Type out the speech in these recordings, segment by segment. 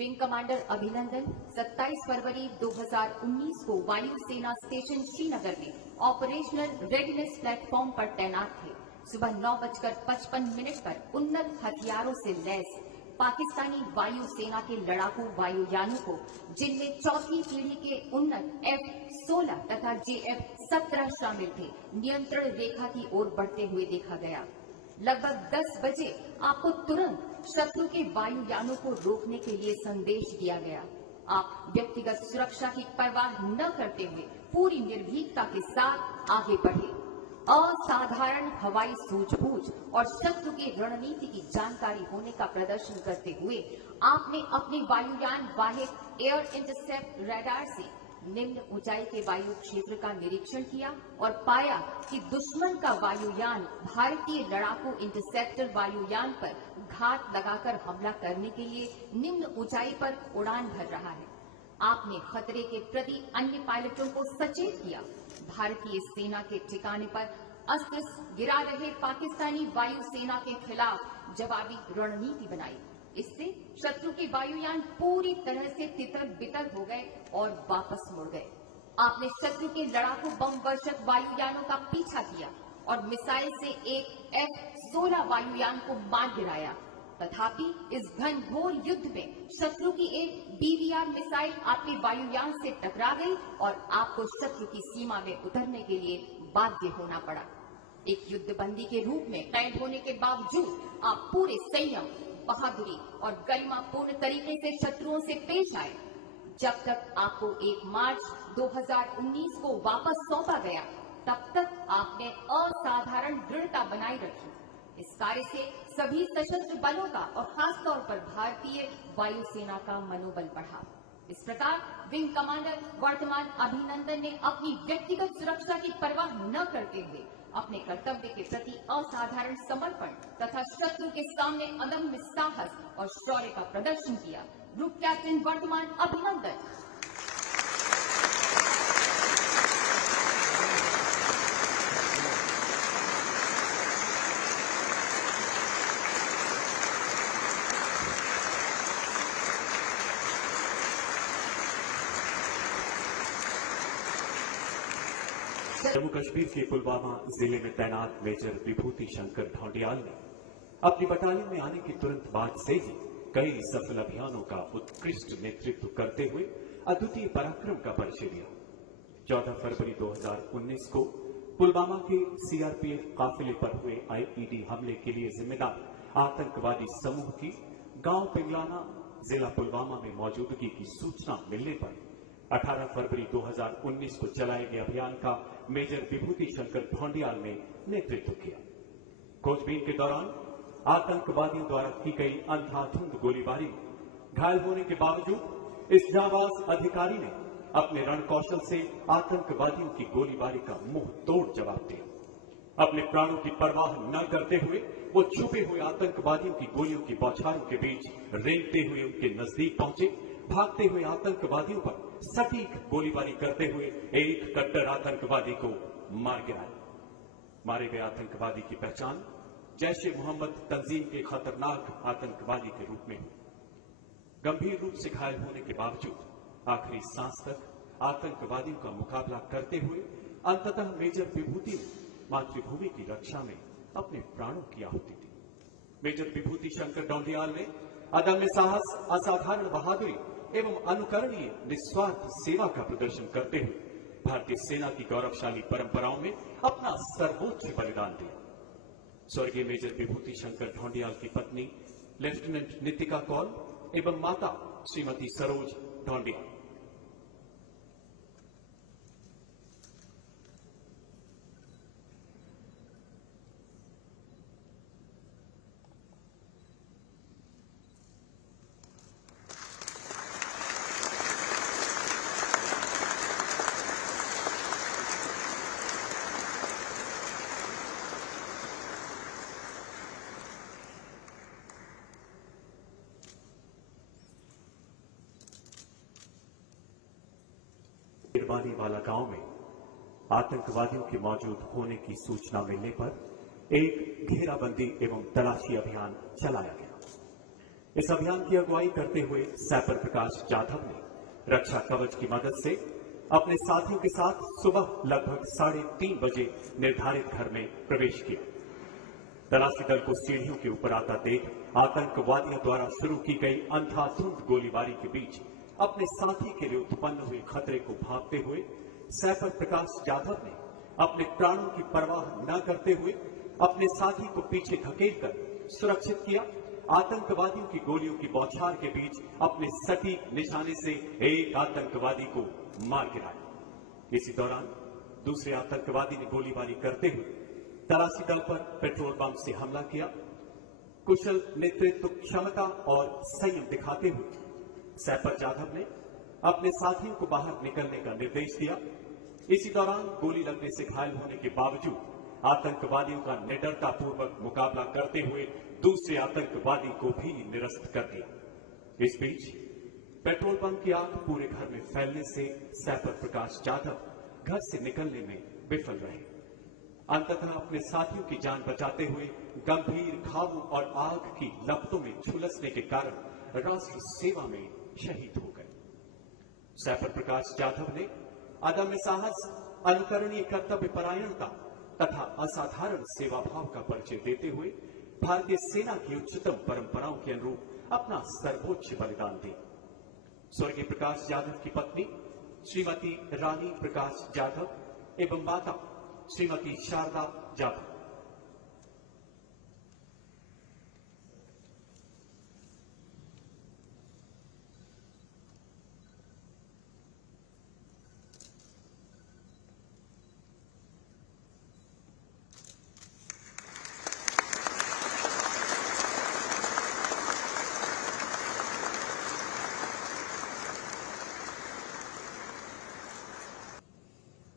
Wing commander अभिनंदन 27 फरवरी 2019 को वायुसेना स्टेशन श्रीनगर में ऑपरेशनल रेडीनेस प्लेटफॉर्म पर तैनात थे। सुबह 9:55 पर उन्नत हथियारों से लैस पाकिस्तानी वायुसेना के लड़ाकू वायुयानों को, जिनमें चौथी पीढ़ी के उन्नत F-16 तथा JF-17 शामिल थे, नियंत्रण रेखा की ओर बढ़ते हुए देखा गया। लगभग 10 बजे आपको तुरंत शत्रु के वायुयानों को रोकने के लिए संदेश दिया गया। आप व्यक्तिगत सुरक्षा की परवाह न करते हुए पूरी निर्भीकता के साथ आगे बढ़े। असाधारण हवाई सूझबूझ और शत्रु की रणनीति की जानकारी होने का प्रदर्शन करते हुए आपने अपने वायुयान वाहित एयर इंटरसेप्ट रडार से निम्न ऊंचाई के वायु क्षेत्र का निरीक्षण किया और पाया कि दुश्मन का वायुयान भारतीय लड़ाकू इंटरसेप्टर वायुयान पर घात लगाकर हमला करने के लिए निम्न ऊंचाई पर उड़ान भर रहा है। आपने खतरे के प्रति अन्य पायलटों को सचेत किया। भारतीय सेना के ठिकाने पर अस्त्र गिरा रहे पाकिस्तानी वायुसेना के खिलाफ जवाबी रणनीति बनाई। इससे शत्रु के वायुयान पूरी तरह से तितर बितर हो गए और वापस मुड़ गए। आपने शत्रु के लड़ाकू बम वर्षक वायुयानों का पीछा किया और मिसाइल से एक F-16 वायुयान को मार गिराया। तथापि इस घनघोर युद्ध में शत्रु की एक DVR मिसाइल आपके वायुयान से टकरा गई और आपको शत्रु की सीमा में उतरने के लिए बाध्य होना पड़ा। एक युद्धबंदी के रूप में कैद होने के बावजूद आप पूरे संयम, बहादुरी और गरिमापूर्ण तरीके से शत्रुओं से पेश आए। जब तक आपको 1 मार्च 2019 को वापस सौंपा गया, तब तक आपने असाधारण दृढ़ता बनाए रखी। इस कार्य से सभी सशस्त्र बलों का और खासतौर पर भारतीय वायुसेना का मनोबल बढ़ा। इस प्रकार विंग कमांडर वर्तमान अभिनंदन ने अपनी व्यक्तिगत सुरक्षा की परवाह न करते हुए अपने कर्तव्य के प्रति असाधारण समर्पण तथा शत्रु के सामने अदम्य साहस और शौर्य का प्रदर्शन किया। ग्रुप कैप्टन वर्तमान अभिनंदन। जम्मू कश्मीर के पुलवामा जिले में तैनात मेजर विभूति शंकर ढौंडियाल ने अपनी बटालियन में आने के तुरंत बाद से ही कई सफल अभियानों का उत्कृष्ट नेतृत्व करते हुए अद्वितीय पराक्रम का परिचय दिया। 14 फरवरी 2019 को पुलवामा के CRPF काफिले पर हुए IED हमले के लिए जिम्मेदार आतंकवादी समूह की गांव पिंगलाना, जिला पुलवामा में मौजूदगी की सूचना मिलने पर 18 फरवरी 2019 को चलाए गए अभियान का मेजर विभूति शंकर ढौंडियाल ने नेतृत्व किया। खोजबीन के दौरान आतंकवादियों द्वारा की गई अंधाधुंध गोलीबारी में घायल होने के बावजूद इस जाबाज अधिकारी ने अपने रणकौशल से आतंकवादियों की गोलीबारी का मुंह तोड़ जवाब दिया। अपने प्राणों की परवाह न करते हुए वो छुपे हुए आतंकवादियों की गोलियों की बौछारों के बीच रेंगते हुए उनके नजदीक पहुंचे। भागते हुए आतंकवादियों पर सटीक गोलीबारी करते हुए एक कट्टर आतंकवादी को मार गिराया। मारे गए आतंकवादी की पहचान जैश-ए-मोहम्मद तंजीम के खतरनाक आतंकवादी के रूप में हुई। गंभीर रूप से घायल होने के बावजूद आखिरी सांस तक आतंकवादियों का मुकाबला करते हुए अंततः मेजर विभूति ने मातृभूमि की रक्षा में अपने प्राणों की आहुति दी। मेजर विभूति शंकर ढौंडियाल ने अदम्य साहस, असाधारण बहादुरी एवं अनुकरणीय निस्वार्थ सेवा का प्रदर्शन करते हुए भारतीय सेना की गौरवशाली परंपराओं में अपना सर्वोच्च बलिदान दिया। स्वर्गीय मेजर विभूति शंकर ढौंडियाल की पत्नी लेफ्टिनेंट नितिका कौल एवं माता श्रीमती सरोज ढौंडियाल। बिरबानी वाला गांव में आतंकवादियों के मौजूद होने की सूचना मिलने पर एक घेराबंदी एवं तलाशी अभियान चलाया गया। इस अभियान की अगुवाई करते हुए सैपर प्रकाश जाधव ने रक्षा कवच की मदद से अपने साथियों के साथ सुबह लगभग 3:30 बजे निर्धारित घर में प्रवेश किया। तलाशी दल को सीढ़ियों के ऊपर आता देख आतंकवादियों द्वारा शुरू की गई अंधाधुंध गोलीबारी के बीच अपने साथी के लिए उत्पन्न हुए खतरे को भांपते हुए सैपर प्रकाश जाधव ने अपने प्राणों की परवाह न करते हुए अपने साथी को पीछे धकेलकर सुरक्षित किया। आतंकवादियों की गोलियों की बौछार के बीच अपने सटीक निशाने से एक आतंकवादी को मार गिराया। इसी दौरान दूसरे आतंकवादी ने गोलीबारी करते हुए तलाशी दल पर पेट्रोल पंप से हमला किया। कुशल नेतृत्व क्षमता और संयम दिखाते हुए सैपर जाधव ने अपने साथियों को बाहर निकलने का निर्देश दिया। इसी दौरान गोली लगने से घायल होने के बावजूद आतंकवादियों का निडरतापूर्वक मुकाबला करते हुए दूसरे आतंकवादी को भी निरस्त कर दिया। इस बीच पेट्रोल पंप की आग पूरे घर में फैलने से सैपर प्रकाश जाधव घर से निकलने में विफल रहे। अंततः अपने साथियों की जान बचाते हुए गंभीर घावों और आग की लपटों में झुलसने के कारण राष्ट्र सेवा में शहीद हो गए। सैपर प्रकाश जाधव ने अदम्य साहस, अनुकरणीय कर्तव्य परायणता तथा असाधारण सेवा भाव का परिचय देते हुए भारतीय सेना की उच्चतम परंपराओं के अनुरूप अपना सर्वोच्च बलिदान दिया। स्वर्गीय प्रकाश जाधव की पत्नी श्रीमती रानी प्रकाश जाधव एवं माता श्रीमती शारदा जाधव।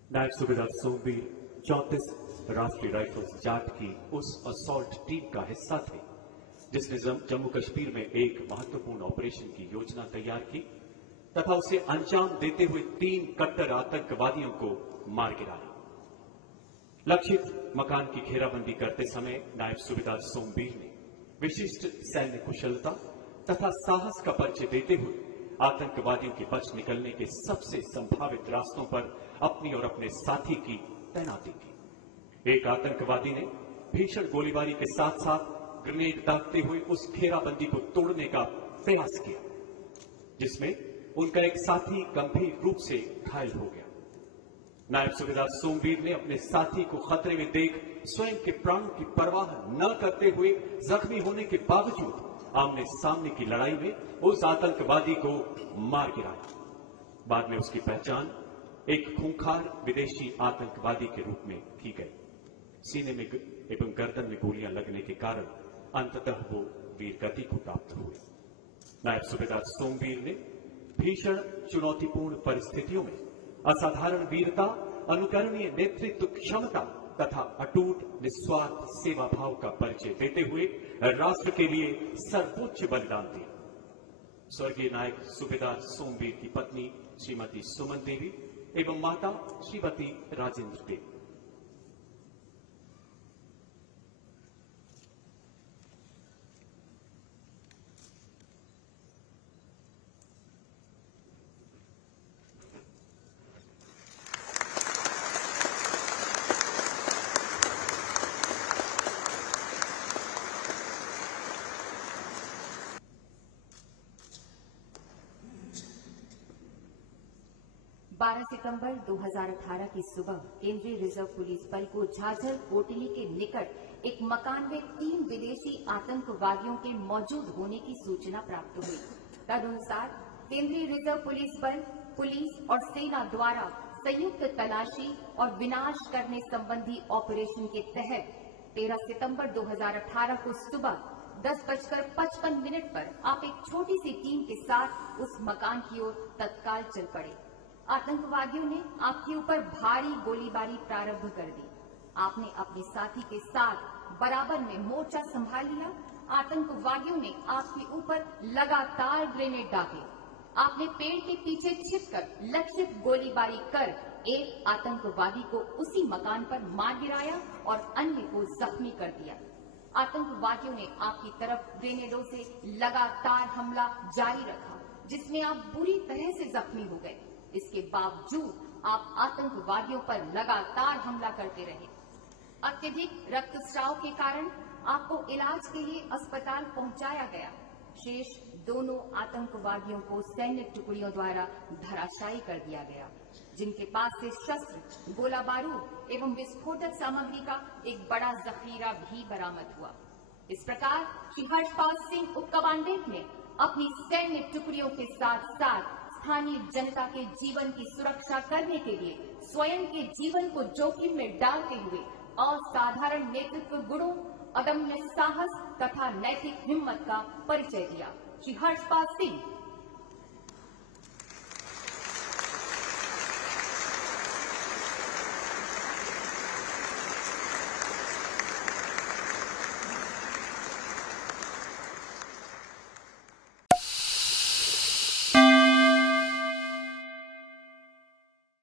नायब सूबेदार सोमवीर 34 राष्ट्रीय राइफल्स जाट की उस असॉल्ट टीम का हिस्सा थे जिसने जम्मू कश्मीर में एक महत्वपूर्ण ऑपरेशन की योजना तैयार की तथा उसे अंजाम देते हुए 3 कट्टर आतंकवादियों को मार गिराया। लक्षित मकान की घेराबंदी करते समय नायब सूबेदार सोमवीर ने विशिष्ट सैन्य कुशलता तथा साहस का परिचय देते हुए आतंकवादियों के बच निकलने के सबसे संभावित रास्तों पर अपनी और अपने साथी की तैनाती की। एक आतंकवादी ने भीषण गोलीबारी के साथ साथ ग्रेनेड दागते हुए उस घेराबंदी को तोड़ने का प्रयास किया, जिसमें उनका एक साथी गंभीर रूप से घायल हो गया। नायब सूबेदार सोमवीर ने अपने साथी को खतरे में देख स्वयं के प्राणों की परवाह न करते हुए जख्मी होने के बावजूद आमने सामने की लड़ाई में उस आतंकवादी को मार गिराया। बाद में उसकी पहचान एक खूंखार विदेशी आतंकवादी के रूप में की गई। सीने में एवं गर्दन में गोलियां लगने के कारण अंततः वो वीर गति को प्राप्त हुए। नायब सूबेदार सोमवीर ने भीषण चुनौतीपूर्ण परिस्थितियों में असाधारण वीरता, अनुकरणीय नेतृत्व क्षमता तथा अटूट निस्वार्थ सेवा भाव का परिचय देते हुए राष्ट्र के लिए सर्वोच्च बलिदान दिया। स्वर्गीय नायक सूबेदार सोमवीर की पत्नी श्रीमती सुमन देवी एवं माता श्रीमती राजेंद्र देवी। सितंबर 2018 की सुबह केंद्रीय रिजर्व पुलिस बल को झाझर कोटली के निकट एक मकान में 3 विदेशी आतंकवादियों के मौजूद होने की सूचना प्राप्त हुई। तदनुसार केंद्रीय रिजर्व पुलिस बल, पुलिस और सेना द्वारा संयुक्त तलाशी और विनाश करने संबंधी ऑपरेशन के तहत 13 सितंबर 2018 को सुबह 10:55 पर आप एक छोटी सी टीम के साथ उस मकान की ओर तत्काल चल पड़े। आतंकवादियों ने आपके ऊपर भारी गोलीबारी प्रारंभ कर दी। आपने अपने साथी के साथ बराबर में मोर्चा संभाल लिया। आतंकवादियों ने आपके ऊपर लगातार ग्रेनेड दागे। आपने पेड़ के पीछे छिपकर लक्षित गोलीबारी कर एक आतंकवादी को उसी मकान पर मार गिराया और अन्य को जख्मी कर दिया। आतंकवादियों ने आपकी तरफ ग्रेनेडों से लगातार हमला जारी रखा, जिसमें आप बुरी तरह से जख्मी हो गए। इसके बावजूद आप आतंकवादियों पर लगातार हमला करते रहे। अत्यधिक रक्तस्राव के कारण आपको इलाज के लिए अस्पताल पहुंचाया गया। शेष दोनों आतंकवादियों को सैन्य टुकड़ियों द्वारा धराशायी कर दिया गया, जिनके पास से शस्त्र, गोला बारूद एवं विस्फोटक सामग्री का एक बड़ा जखीरा भी बरामद हुआ। इस प्रकार श्री हर्षपाल सिंह उप कमांडेंट ने अपनी सैन्य टुकड़ियों के साथ साथ स्थानीय जनता के जीवन की सुरक्षा करने के लिए स्वयं के जीवन को जोखिम में डालते हुए असाधारण नेतृत्व गुणों, अदम्य साहस तथा नैतिक हिम्मत का परिचय दिया। श्री हर्षपाल सिंह